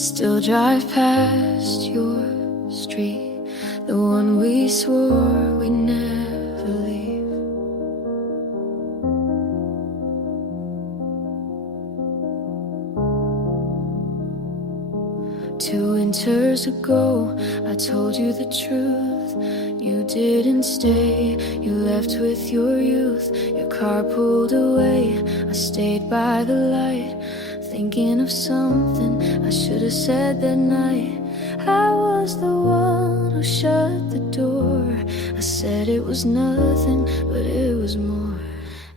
Still drive past your street, the one we swore we'd never leave. Two winters ago, I told you the truth. You didn't stay, you left with your youth. Your car pulled away, I stayed by the light, thinking of something I should have said that night. I was the one who shut the door. I said it was nothing, but it was more.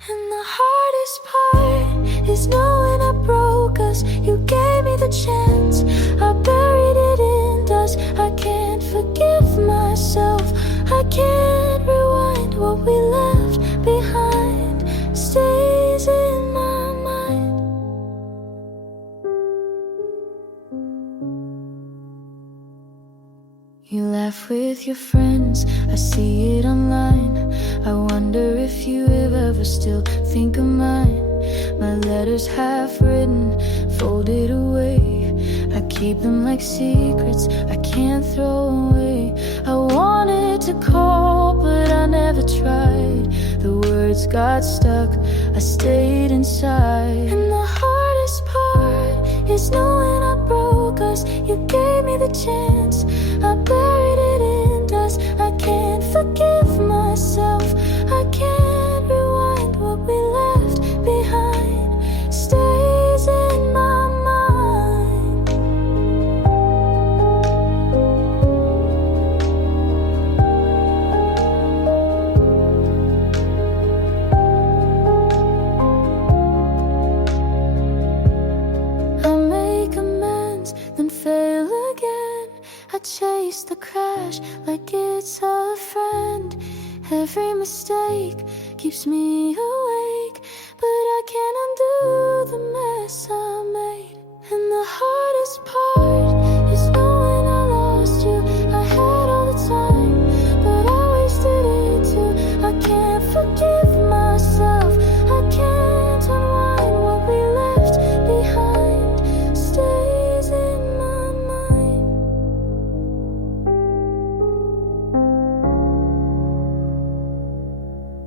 And the hardest part is knowing I broke us. You gave me the chance, I buried it in dust. I can't forgive myself, I can't rewind. What we left behind stays in my mind. You laugh with your friends, I see it online. I wonder if you ever still think of mine. My letters half written, folded away. I keep them like secrets I can't throw away. I wanted to call, but I never tried. The words got stuck, I stayed inside. And the hardest part is knowing I broke us. You gave me the chance, I buried it in dust. I can't forgive myself, I can't rewind. What we left behind stays in my mind. I make amends, then fail again. I chase the crash like it's a friend. Every mistake keeps me awake, but I can't undo the mess I made. And the hardest part is knowing I lost you. I had all the time, but I wasted it too. I can't forgive myself, I can't unwind. What we left behind stays in my mind.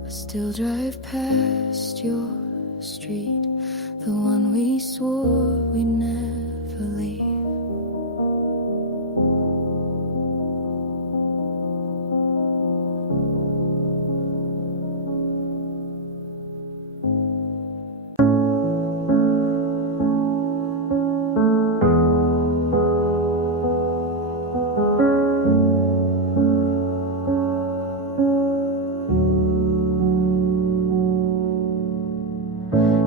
I still drive past your street, the one we swore we'd never leave.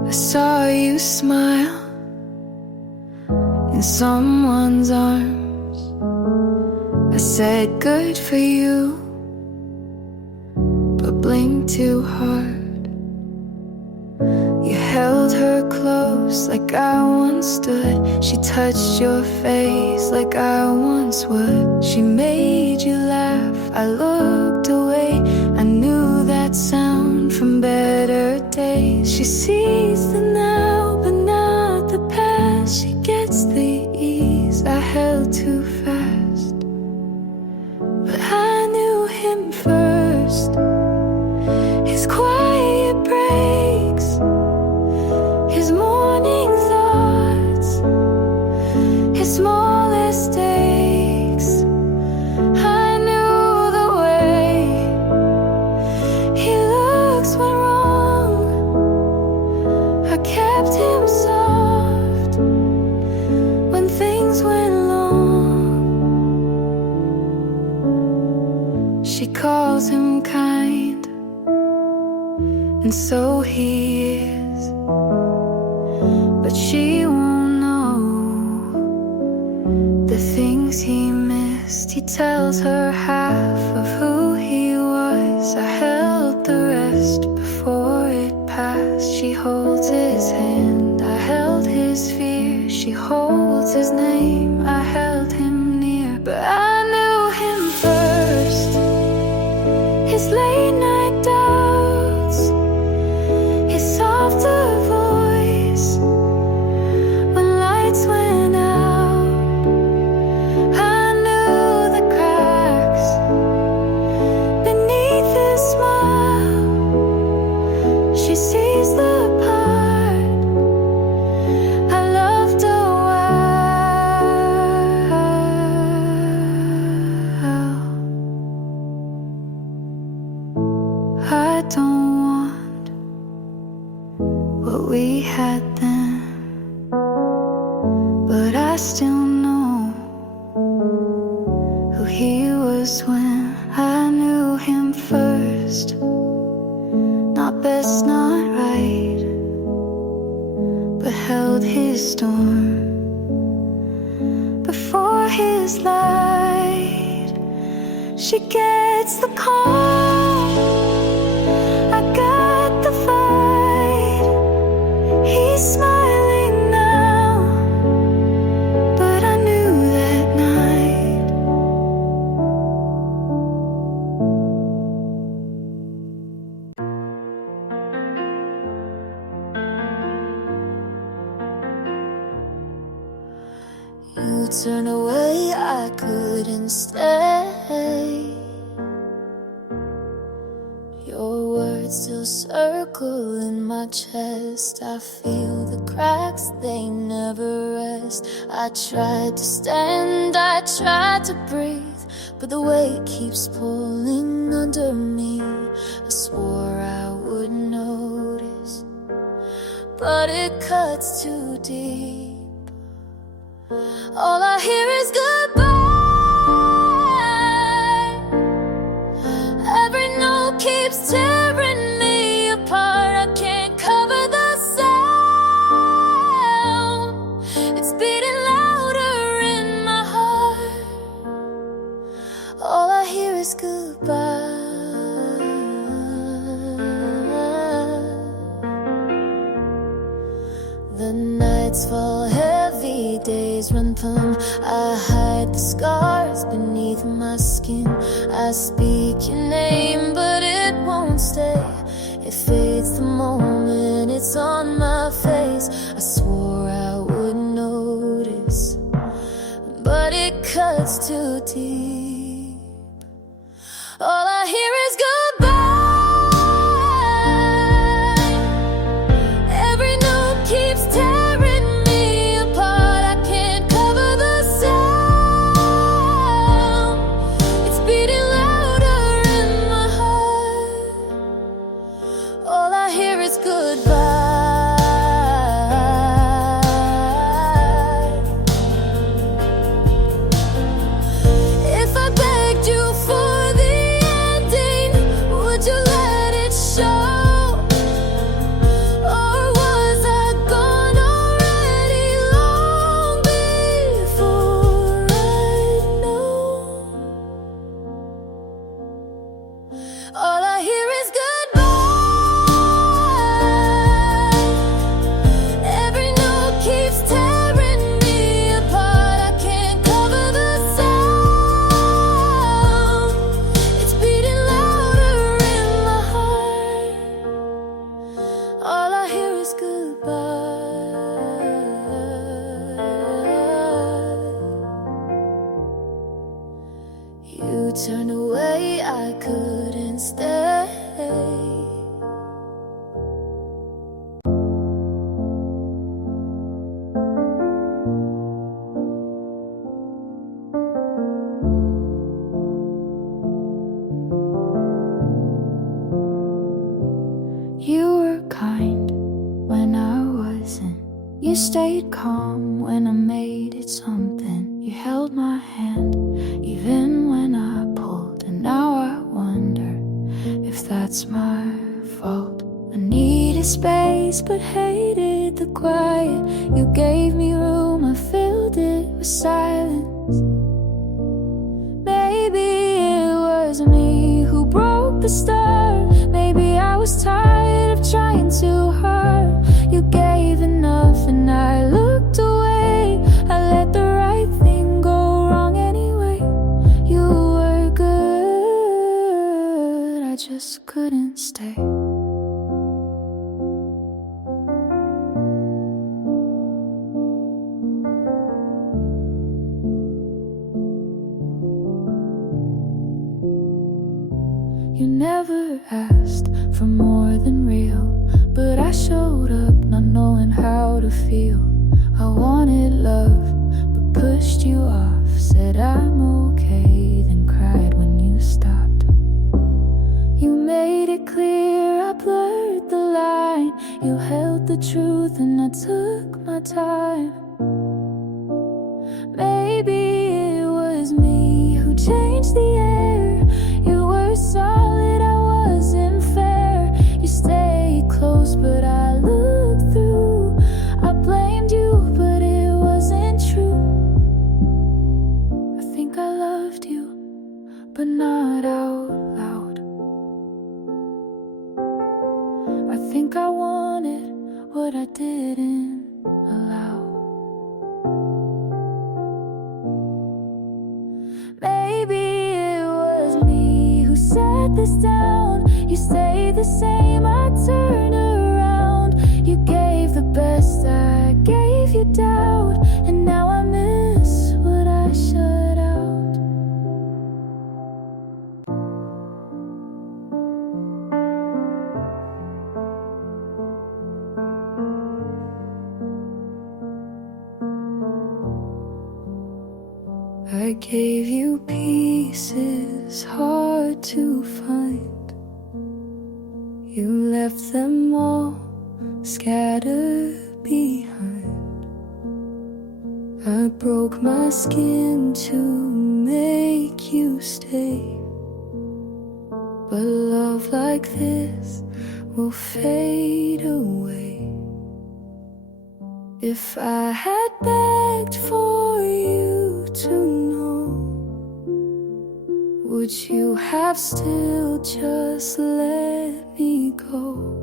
I saw you smile in someone's arms. I said good for you, but blinked too hard. You held her close like I once stood. She touched your face like I once would. She made you laugh, I looked away. I knew that sound from better days. She sees the now, but not the past. She gets the ease I held too fast. But I knew him first. His quiet breaks, his morning thoughts, his smallest aches. I knew the way he looks when wrong. I kept him soft when things went long. She calls him kind, and so he is, but she won't know the things he missed. He tells her half of who he was. I held the rest before it passed. She holds his hand, I held his fear. She holds his name, I held him near. But I knew him first. His late night doubts, his softer voice when lights went out. his light. She gets the call, I got the fight. He's smiling now, but I knew that night. You turned away, I couldn't stay. Your words still circle in my chest. I feel the cracks, they never rest. I tried to stand, I tried to breathe, but the weight keeps pulling under me. I swore I would notice, but it cuts too deep. All I hear is goodbye. Every note keeps tearing me apart. I can't cover the sound. It's beating louder in my heart. All I hear is goodbye. The nights fall heavy, days run plumb. I hide the scars beneath my skin. I speak your name, but it won't stay. It fades the moment it's on my face. I swore I would notice, but it cuts too deep. All I hear is goodbye. Every note keeps tearing me apart. I can't cover the sound. It's beating louder in my heart. All I hear is goodbye. If I begged you for the ending, would you let it show? Or was I gone already long before I know? All I hear is goodbye. Every note keeps tearing me apart. I can't cover the sound. It's beating louder in my heart. All I hear is goodbye. You turned away, I couldn't stay. You were kind when I wasn't. You stayed calm when I made it something. You held my hand even when I pulled. And now I wonder if that's my fault. I needed space but hated the quiet. You gave me room, I filled it with silence. Maybe it was me who broke the start. Maybe I was tired of trying too hard. You gave enough and I looked away. I let the right thing go wrong anyway. You were good, I just couldn't stay. You never asked for more than real, but I showed up not knowing how to feel. I wanted love, but pushed you off. Said I'm okay, then cried when you stopped. You made it clear, I blurred the line. You held the truth and I took my time. Maybe it was me who changed the air. You were solid, I wasn't fair. You stayed close, but I looked through. I blamed you, but it wasn't true. but not out loud. I think I wanted what I didn't allow. Maybe it was me who set this down. You stayed the same, I turned around. You gave the best, I gave you doubt, and now I miss what I shut out. I gave you pieces hard to find. You left them all scattered behind. I broke my skin to make you stay, but love like this will fade away. If I had begged for you to know, would you have still just let me go?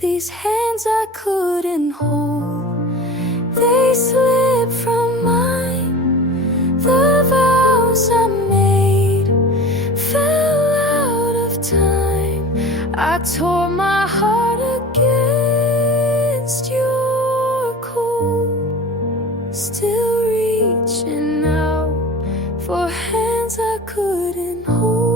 These hands I couldn't hold, they slipped from mine. The vows I made fell out of time. I tore my heart against your cold, still reaching out for hands I couldn't hold.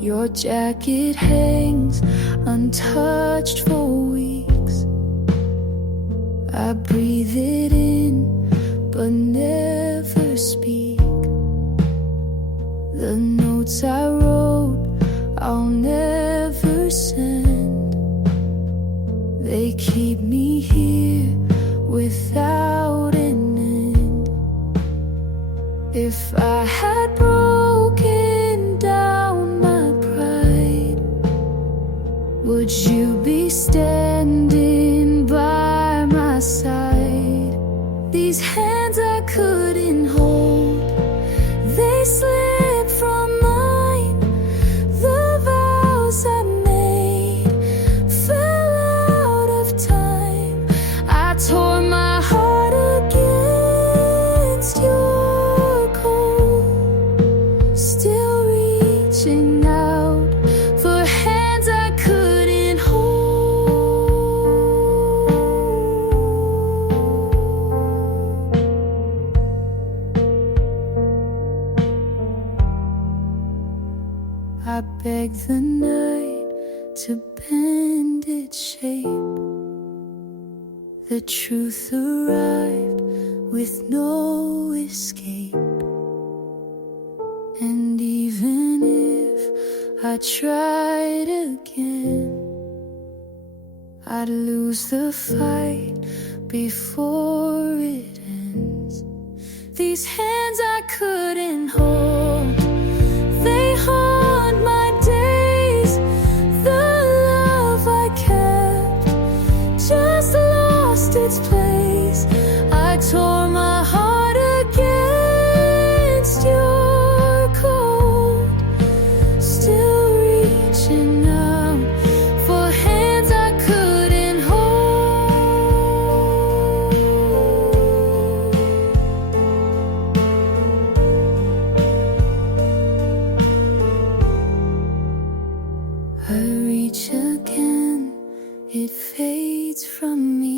Your jacket hangs untouched for weeks. I breathe it in but never speak. The notes I wrote I'll never send. They keep me here without an end. If I had broken down my pride, would you be standing by my side? These hands I couldn't hold, they slipped from mine. The vows I made fell out of time. I tore my heart against your cold, still reaching out for hands I couldn't hold. I begged the night to bend its shape. The truth arrived with no escape. And even if I tried again, I'd lose the fight before it ends. These hands I couldn't hold, they haunt my days. The love I kept just lost its place. I tore my heart against your cold, still reaching out for hands I couldn't hold. I reach again, it fades from me.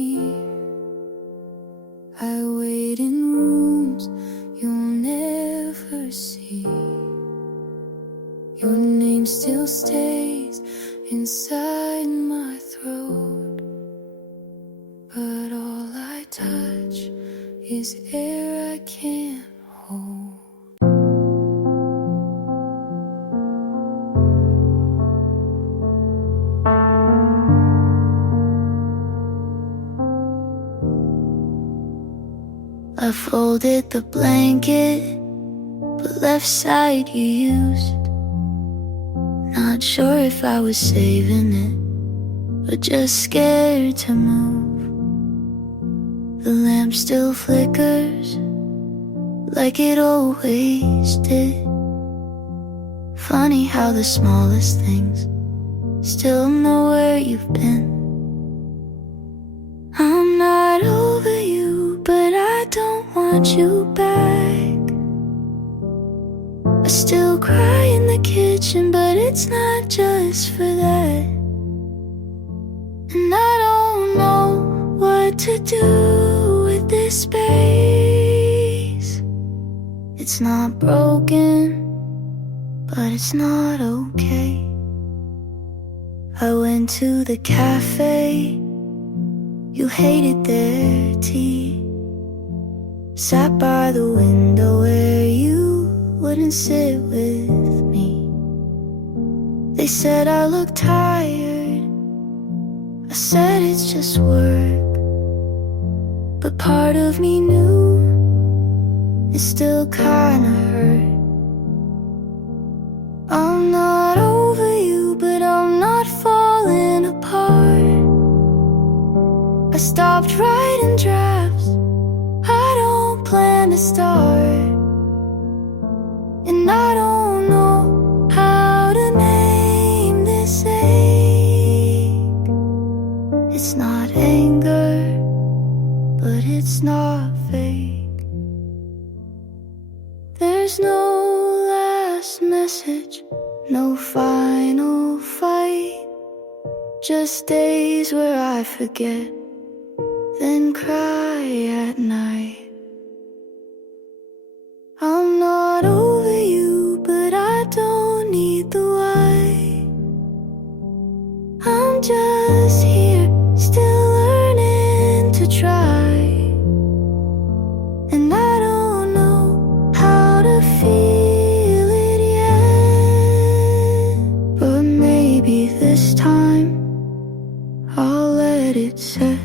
I wait in rooms you'll never see. Your name still stays inside my throat, but all I touch is air I can't hold. I folded the blanket, but left side you used. Not sure if I was saving it but just scared to move. The lamp still flickers like it always did. Funny how the smallest things still know where you've been. I'm not over you, but I don't want you back. I still cry in the kitchen, but it's not just for that. And I don't know what to do with this space. It's not broken, but it's not okay. I went to the cafe, you hated their tea. Sat by the window where you wouldn't sit with me. They said I look tired, I said it's just work. But part of me knew it still kinda hurt. I'm not over you, but I'm not falling apart. I stopped writing drafts, I don't plan to start. And I don't know how to name this ache. It's not anger, but it's not fake. There's no last message, no final fight. Just days where I forget, then cry at night. I'm not over you, but I don't need the why. I'm just here, still learning to try. And I don't know how to feel it yet, but maybe this time I'll let it set.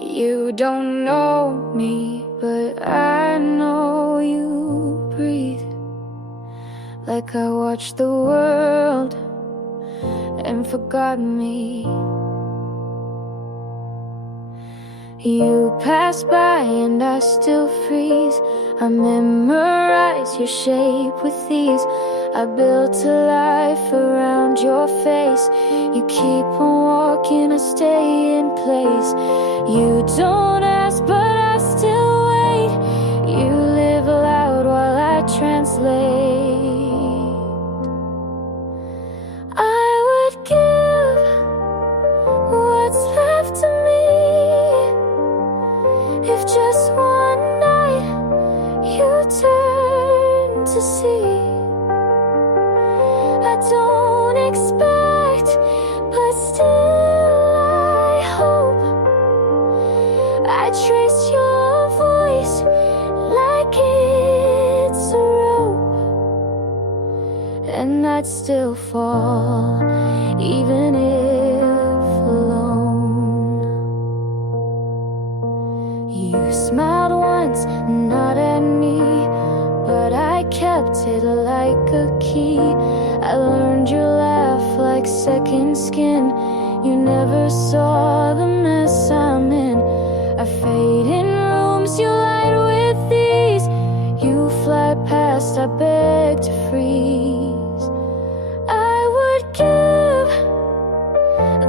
You don't know me, but I know you breathe. Like I watched the world and forgot me. You pass by and I still freeze. I memorize your shape with ease. I built a life around your face. You keep on walking, I stay in place. You don't ask, but I still wait. You live aloud while I translate. I would give what's left of me if just one night you turn to see. I don't expect, but still I hope. I trace your voice like it's a rope, and I'd still fall, even if alone. You smiled once, not at me, but I kept it like a key. I learned your laugh like second skin. You never saw the mess I'm in. I fade in rooms you light with these. You fly past, I beg to freeze. I would give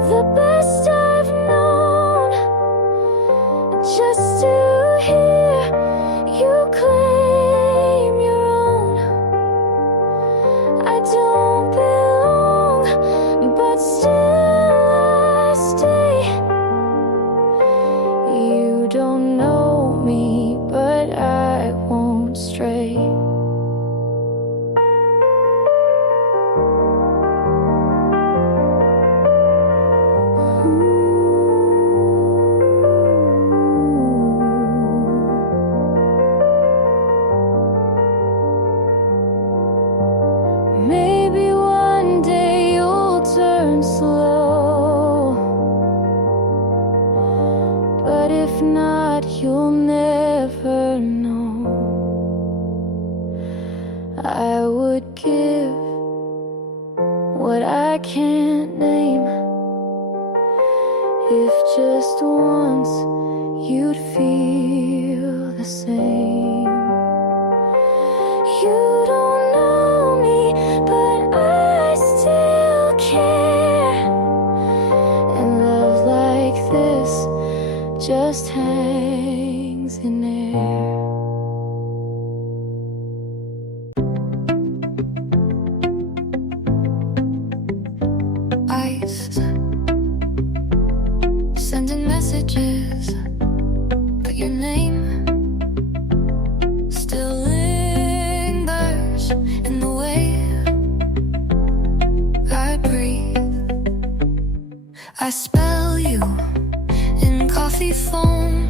the best I've known just to hear you claim your own. I don't belong, but still I stay. You don't know promised once you'd feel the same. You don't know me, but I still care. And love like this just hangs in air. Ice, sending messages, but your name still lingers in the way I breathe. I spell you in coffee foam,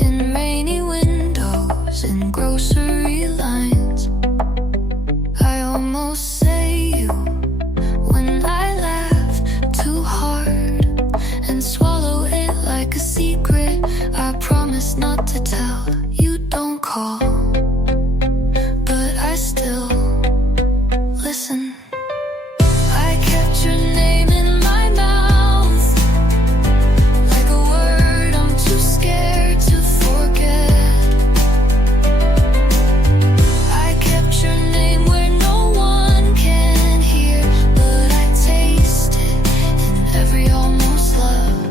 in rainy windows, in grocery lines. I almost say you when I laugh too hard and swallow it like a secret I promise not to tell. You don't call, but I still listen. I kept your name in my mouth, like a word I'm too scared to forget. I kept your name where no one can hear, but I taste it in every almost love.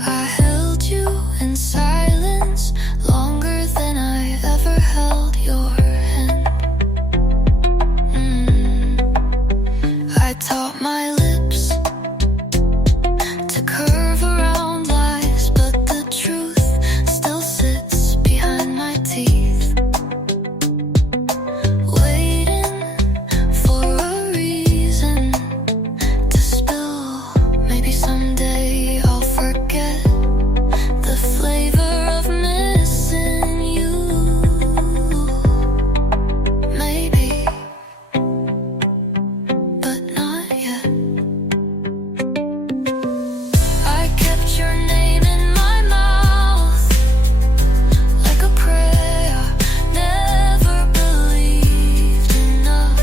I held you in silence longer than I ever held your hand. I taught my lips to curve around lies, but the truth still sits behind my teeth, waiting for a reason to spill. Maybe someday I'll forget the flavor of missing you. Maybe, but not yet. I kept your name in my mouth, like a prayer, never believed enough.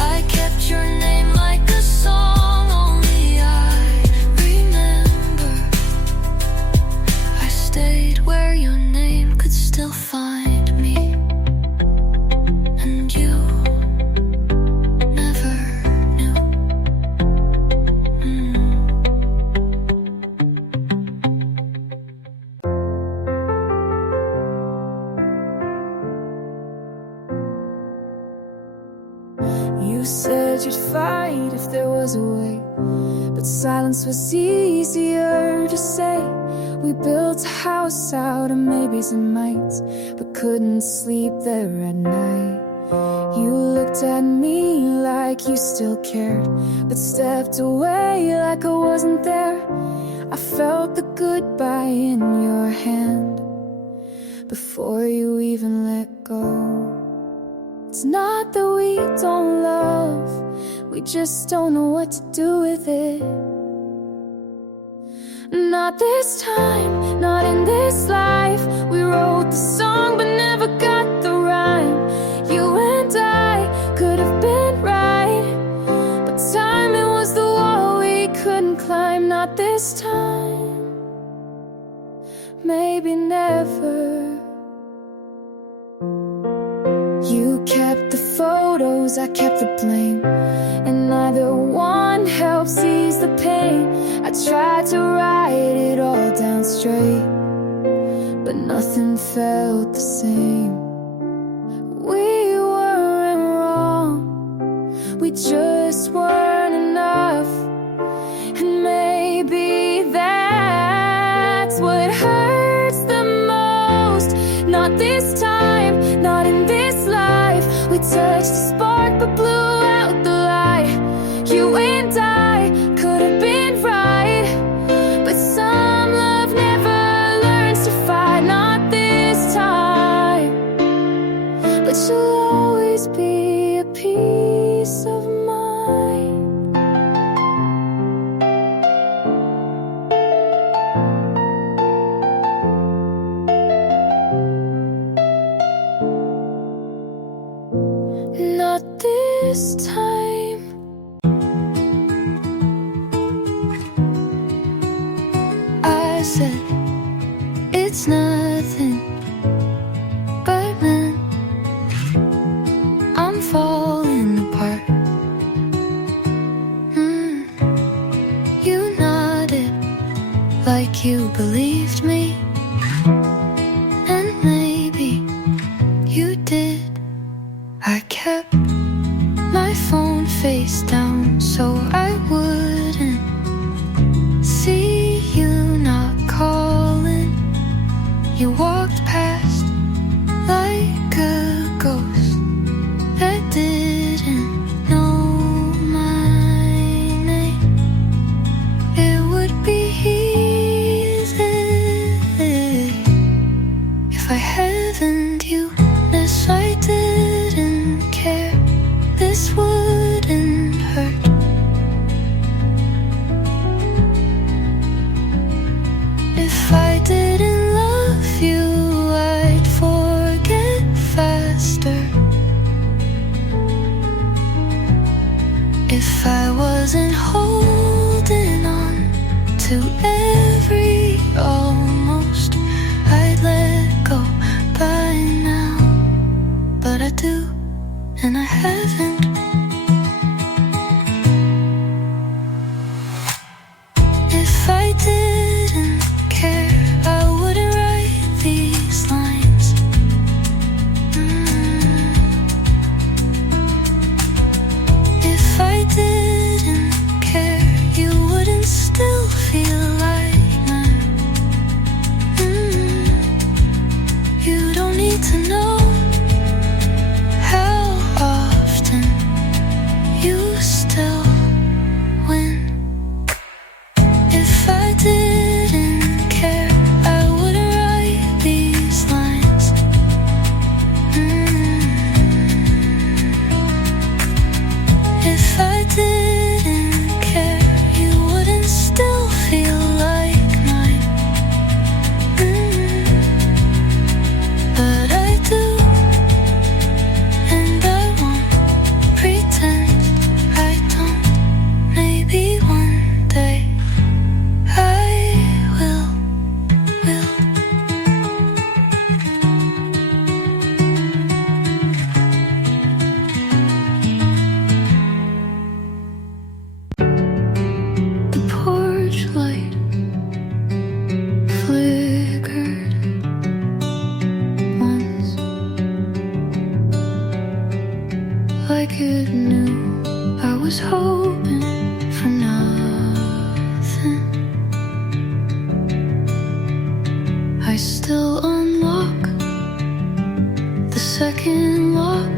I kept your name like a song only I remember. I stayed where your name could still find me, and you never knew. You said you'd fight if there was a way, but silence was easier to say. We built a house out of maybes and mights, but couldn't sleep there at night. You looked at me like you still cared, but stepped away like I wasn't there. I felt the goodbye in your hand before you even let go. It's not that we don't love, we just don't know what to do with it. Not this time, not in this life. We wrote the song but never got the rhyme. You and I could have been right, but timing was the wall we couldn't climb. Not this time, maybe never. You kept the photos, I kept the blame, and neither one helps ease the pain. I tried to write it all down straight, but nothing felt the same. We weren't wrong, we just weren't enough. And maybe that's what hurts the most. Not this time, not in this life. We touched the spark but blew out the light. You and I could have been right, but some love never learns to fight. Not this time, but you'll always be a piece of mine. Not it's nothing but men. I'm falling apart. You nodded like you believed me, and maybe you did. I kept my phone face down so I wouldn't see you not calling. You walked past like a ghost that didn't know my name. It would be easy if I hadn't you. This I didn't care. This wouldn't hurt. If I didn't love you, I'd forget faster. If I wasn't holding on to every almost, I'd let go by now. But I do, and I haven't. If I didn't care, I wouldn't write these lines. If I didn't care, you wouldn't still feel like mine. You don't need to know how often you still win. If I didn't care, I wouldn't write these lines. If I didn't care, you wouldn't still feel like mine. But I do, and I won't pretend I don't. Maybe one day I will. The porch light flickered once, like it knew I was hoping for nothing. I still unlock the second lock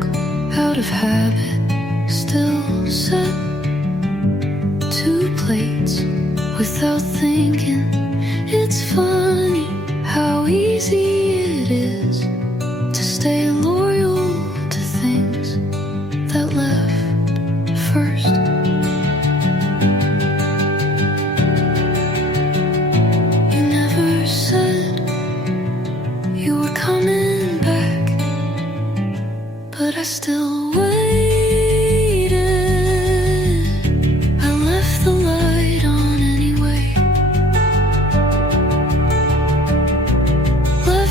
out of habit, still set 2 plates without thinking. It's funny how easy it is to stay loyal to things that left first. You never said you were coming back, but I still waited. I left the light on anyway. Left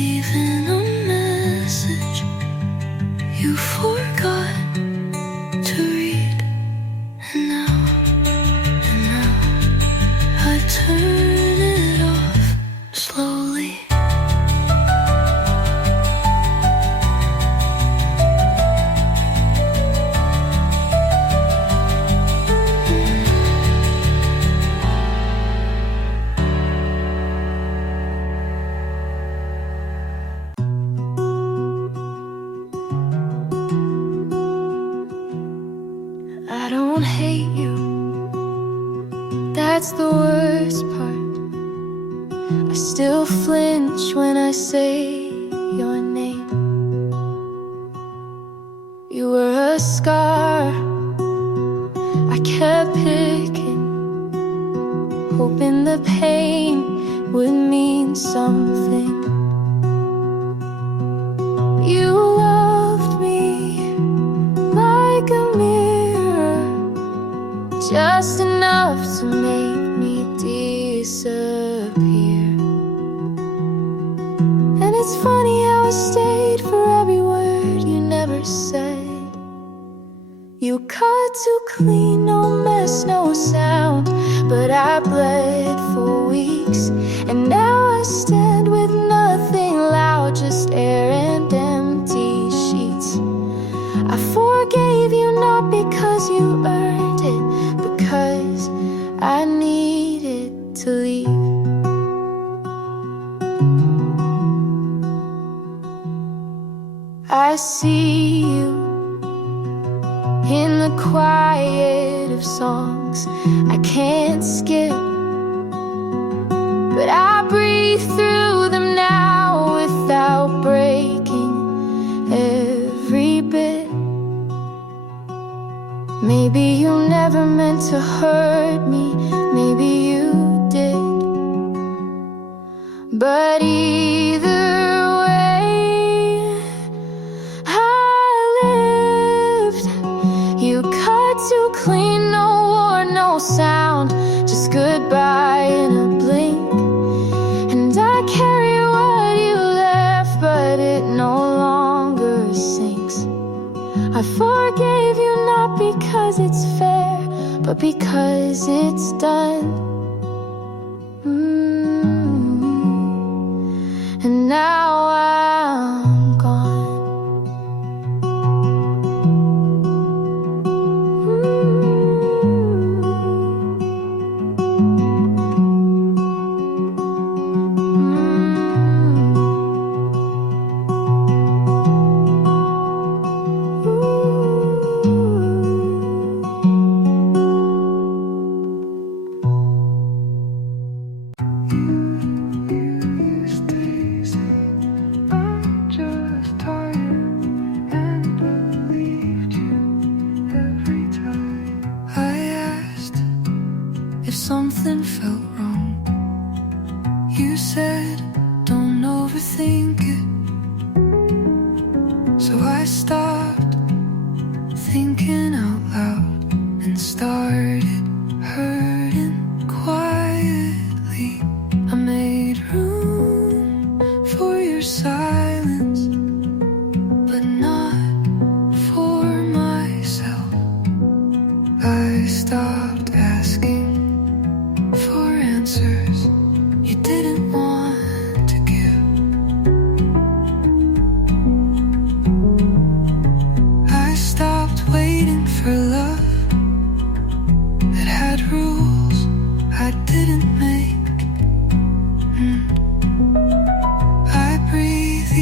leaving a message you forgot to read. And now I turn it off slowly. I don't hate you, that's the worst part. I still flinch when I say your name. You were a scar I kept picking, hoping the pain would mean something. You loved me like a mirror, just enough to make me disappear. And it's funny how I stayed for every word you never said. You cut too clean, no mess, no sound, but I bled for weeks. And now I stand with nothing loud, just air and empty sheets. I forgave you not because you earned it, because I needed to leave. I see you in the quiet of songs I can't skip, but I breathe through them now without breaking every bit. Maybe you never meant to hurt me, maybe you did, but either way I lived. You cut too clean, no war, no sound, just goodbye in a blink. And I carry what you left, but it no longer sinks. I forgave you not because it's fair, but because it's done. And now I'm gone. If something felt wrong, you said, don't overthink it. So I stopped thinking out loud and started hurting quietly. I made room for your silence, but not for myself. I stopped asking for answers you didn't want to give. I stopped waiting for love that had rules I didn't make. I breathe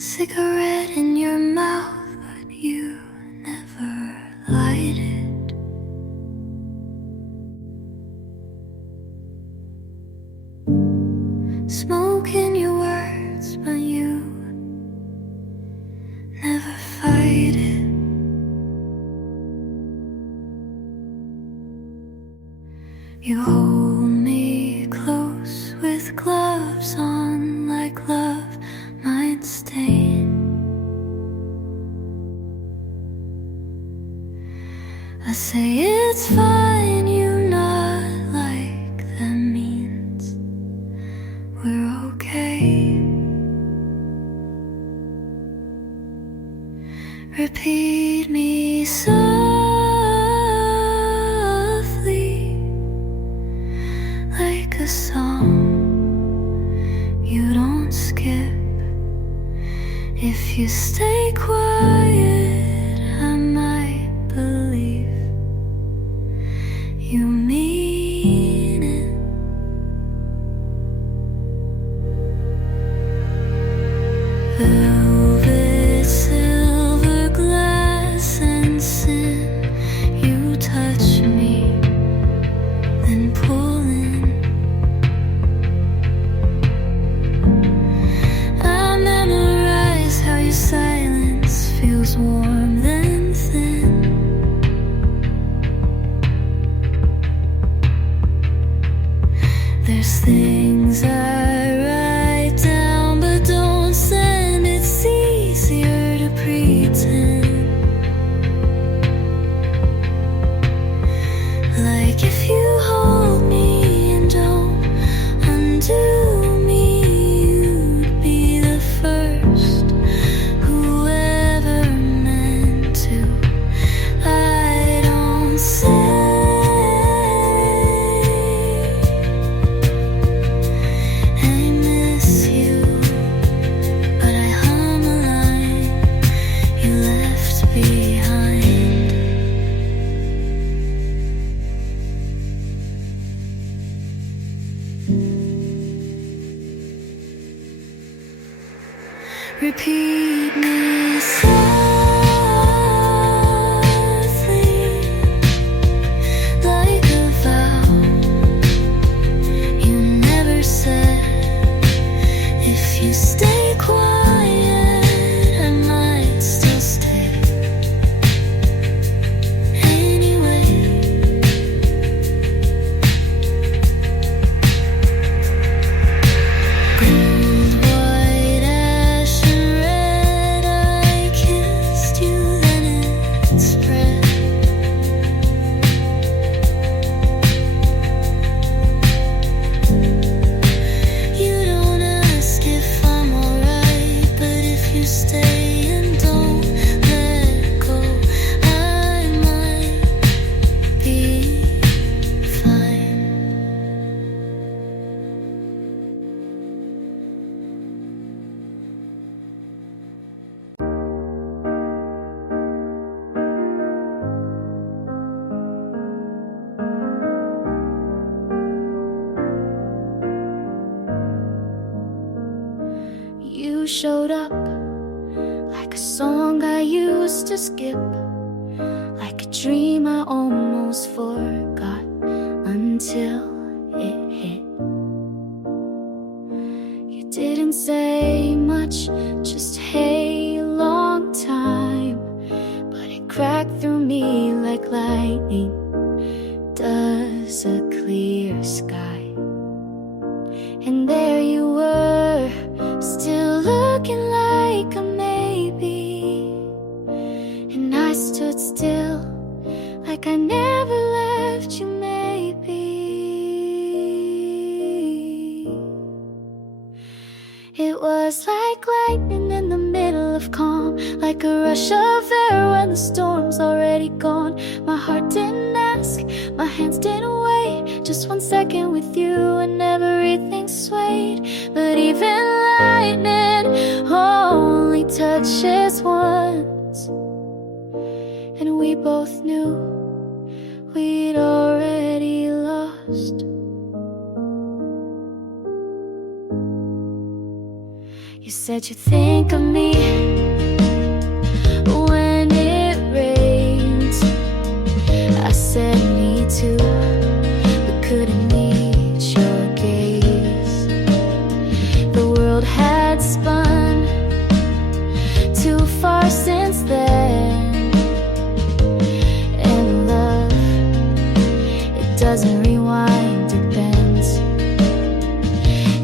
cigarette in your mouth, but you never light it. Smoke in your words, but you never fight it. You hold me close with gloves on, like love might stain. I say it's fine, you nod like that means we're okay. Repeat me softly, like a song you don't skip. If you stay quiet, I might believe you mean it. Velvet, silver glass and sin, you touch me, then pull in. I memorize how your silence feels warm then thin. There's things I write down but don't send. It's easier to pretend. Like if you hold me and don't undo me, you'd be the first who ever meant to. I don't say I miss you, but I hum a line you left behind. Repeat me softly, like a vow you never said. If you stay quiet, I might still stay. Anyway, gold, white, ash and red, I kissed you, then it spread. You don't ask if I'm alright, but if you stay and don't let go, I might be fine. You showed up like a song I used to skip, like a dream I almost forgot until it hit. You didn't say much, just hey, long time, but it cracked through me like lightning does a clear sky. And there you were, still looking like a maybe. And I stood still, like I never left you, maybe. It was like lightning in the middle of calm, like a rush of air when the storm's already gone. My heart didn't ask, my hands didn't wait, just 1 second with you and everything swayed. But even lightning only touches once, and we both knew we'd already lost. You said you think of me when it rains. I said me too, but couldn't meet your gaze. The world had spun too far since then, and love, it doesn't rewind, it bends.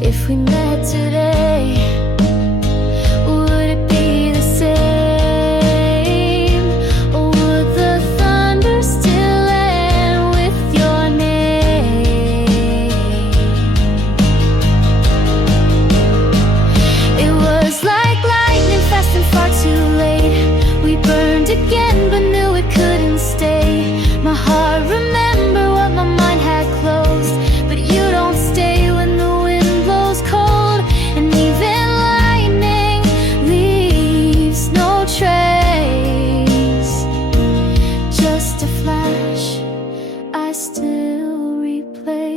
If we met today, would it be the same? Or would the thunder still end with your name? It was like lightning, fast and far too late. We burned again, but knew it couldn't stay. My heart remembered what my mind had closed, but you don't stay when the wind blows cold. And even lightning leaves no trace, just a flash I still replay.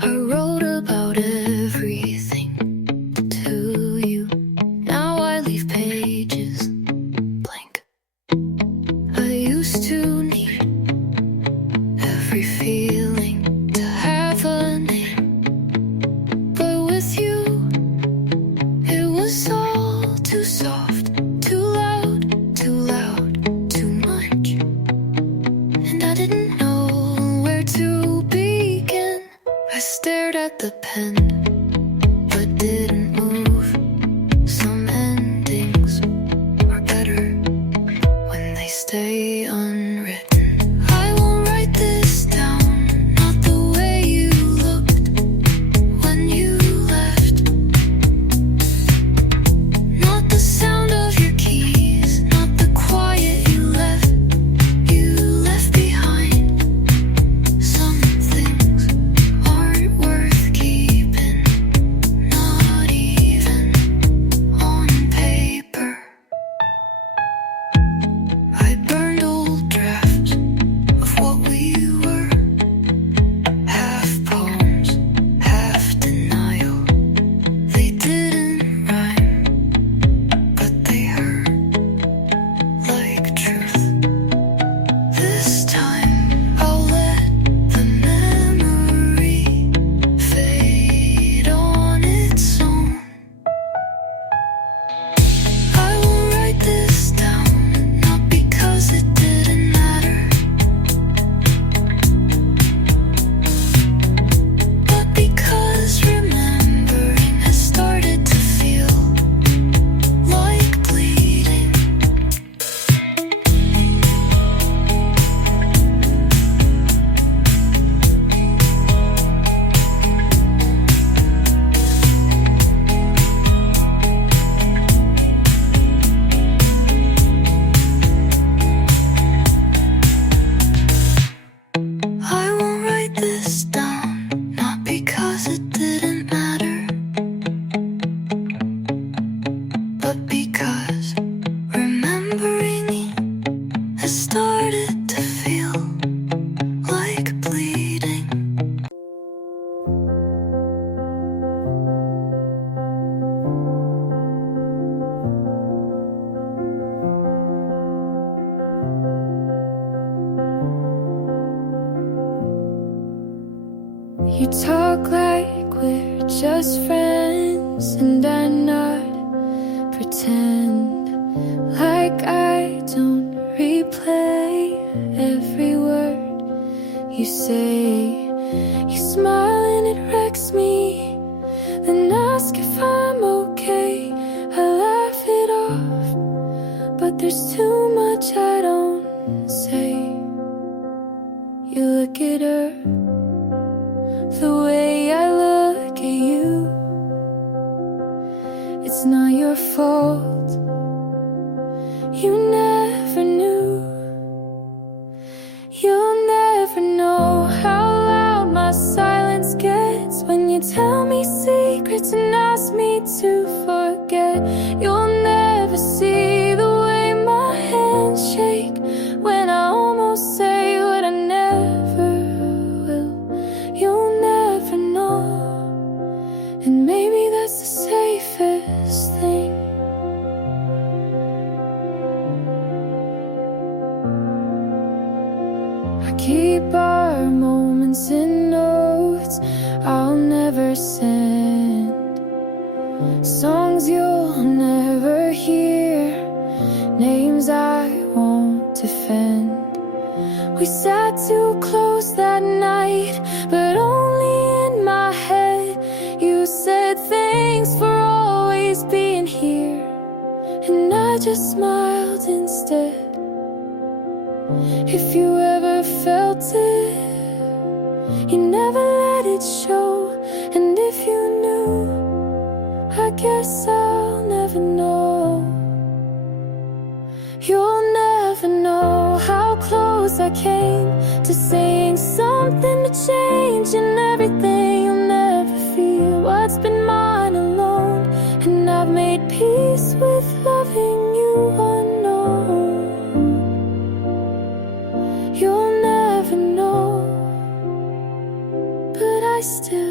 I wrote about everything to you. Now I leave pages blank. I used to need every feeling to have a name, but with you it was all too soft, too loud, too much. And I didn't know where to begin. I stared at the pen, but didn't move. Some endings are better when they stay unwritten. I won't write this down, not the way you looked when you left. Not the sound of your keys, not the quiet you left behind. Some things aren't worth keeping, not even on paper. I burned old drafts of what we were, half poems, half denial. They didn't rhyme, but they hurt like truth. This time I'll let the memory fade on its own. I won't write this down, not because it didn't matter, but because remembering has started to feel like bleeding. I won't write this down, not because it didn't matter, but because remembering has started to feel like bleeding. You talk like we're just friends, and I nod, pretend like I don't replay every word you say. You smile and it wrecks me, then ask if I'm okay. I laugh it off, but there's too much I don't say. You look at her the way I look at you. It's not your fault. You I keep our moments in notes I'll never send, songs you'll never hear, names I won't defend. We sat too close that night, but only in my head. You said thanks for always being here, and I just smiled instead. If you ever felt it, you never let it show. And if you knew, I guess I'll never know. You'll never know how close I came to saying something to change, and everything you'll never feel what's been mine alone. And I've made peace with loving you unknown. You'll never know, but I still